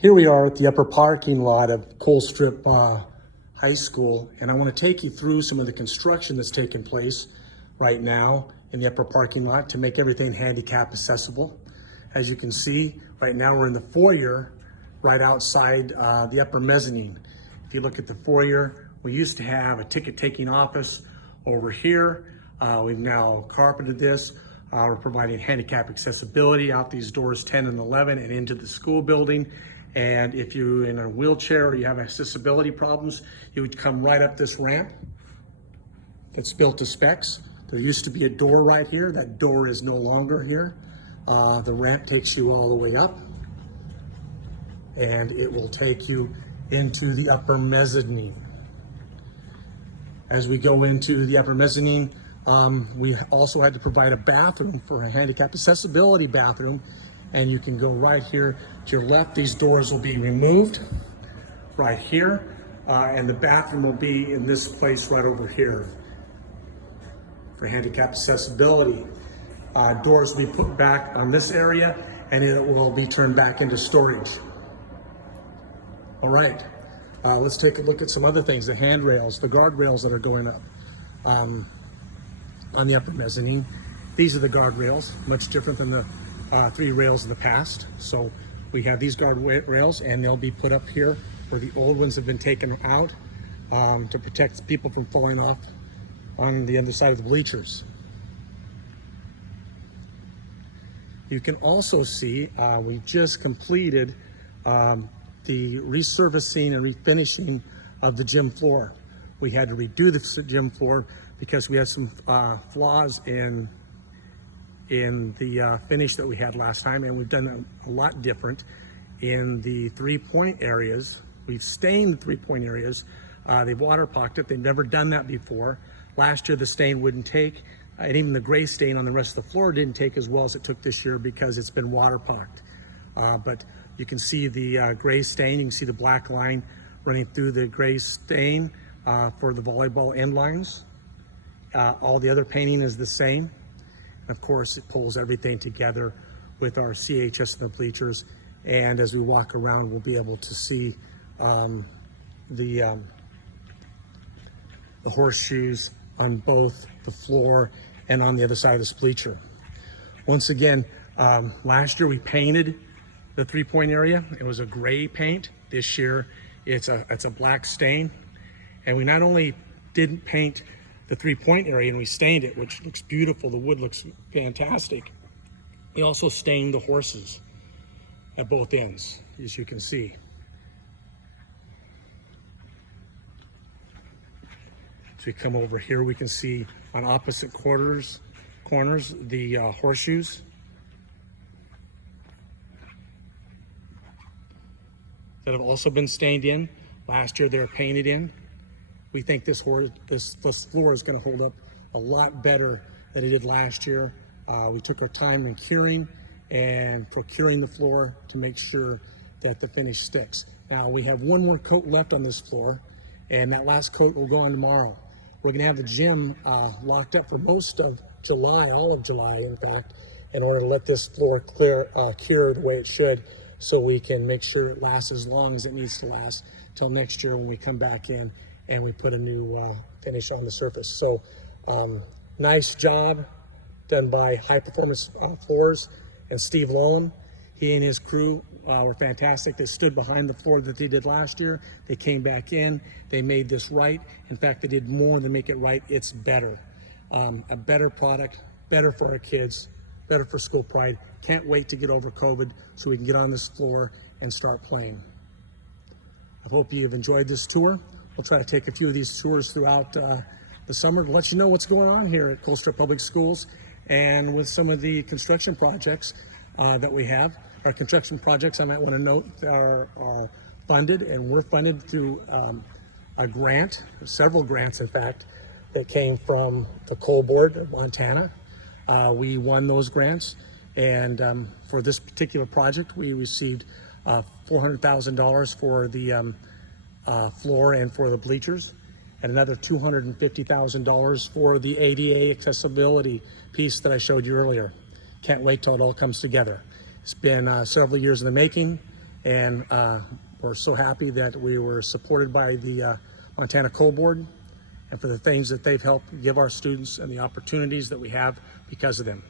Here we are at the upper parking lot of Colstrip High School, and I want to take you through some of the construction that's taking place right now in the upper parking lot to make everything handicap accessible. As you can see, right now we're in the foyer right outside the upper mezzanine. If you look at the foyer, we used to have a ticket-taking office over here. We've now carpeted this. We're providing handicap accessibility out these doors 10 and 11 and into the school building. And if you're in a wheelchair or you have accessibility problems, you would come right up this ramp that's built to specs. There used to be a door right here. That door is no longer here. The ramp takes you all the way up, and it will take you into the upper mezzanine. As we go into the upper mezzanine, we also had to provide a bathroom for a handicap accessibility bathroom. And you can go right here to your left. These doors will be removed right here. And the bathroom will be in this place right over here for handicap accessibility. Doors will be put back on this area and it will be turned back into storage. All right, let's take a look at some other things. The handrails, the guardrails that are going up on the upper mezzanine. These are the guardrails, much different than the 3 rails of the past. So we have these guard rails, and they'll be put up here where the old ones have been taken out to protect people from falling off on the other side of the bleachers. You can also see we just completed the resurfacing and refinishing of the gym floor. We had to redo the gym floor because we had some flaws in the finish that we had last time, and we've done a lot different in the 3-point areas. We've stained the 3-point areas. They've water pocked it. They've never done that before. Last year the stain wouldn't take, and even the gray stain on the rest of the floor didn't take as well as it took this year because it's been water pocked. But you can see the gray stain. You can see the black line running through the gray stain for the volleyball end lines. All the other painting is the same. Of course, it pulls everything together with our CHS and the bleachers. And as we walk around, we'll be able to see the horseshoes on both the floor and on the other side of this bleacher. Once again, last year we painted the 3-point area. It was a gray paint. This year, it's a black stain. And we not only didn't paint the 3-point area and we stained it, which looks beautiful. The wood looks fantastic. We also stained the horses at both ends, as you can see. As we come over here, we can see on opposite corners the horseshoes. That have also been stained in. Last year they were painted in. We think this floor is going to hold up a lot better than it did last year. We took our time in curing and procuring the floor to make sure that the finish sticks. Now we have one more coat left on this floor, and that last coat will go on tomorrow. We're going to have the gym locked up for most of July, all of July in fact, in order to let this floor cure the way it should, so we can make sure it lasts as long as it needs to last till next year when we come back in and we put a new finish on the surface. So nice job done by High Performance Floors and Steve Lulum. He and his crew were fantastic. They stood behind the floor that they did last year. They came back in, they made this right. In fact, they did more than make it right, it's better. A better product, better for our kids, better for school pride. Can't wait to get over COVID so we can get on this floor and start playing. I hope you've enjoyed this tour. We'll try to take a few of these tours throughout the summer to let you know what's going on here at Colstrip Public Schools and with some of the construction projects that we have. Our construction projects, I might want to note, are funded, and we're funded through a grant, several grants in fact, that came from the Coal Board of Montana. We won those grants, and for this particular project, we received $400,000 for the floor and for the bleachers, and another $250,000 for the ADA accessibility piece that I showed you earlier. Can't wait till it all comes together. It's been several years in the making, And we're so happy that we were supported by the Montana Coal Board, and for the things that they've helped give our students and the opportunities that we have because of them.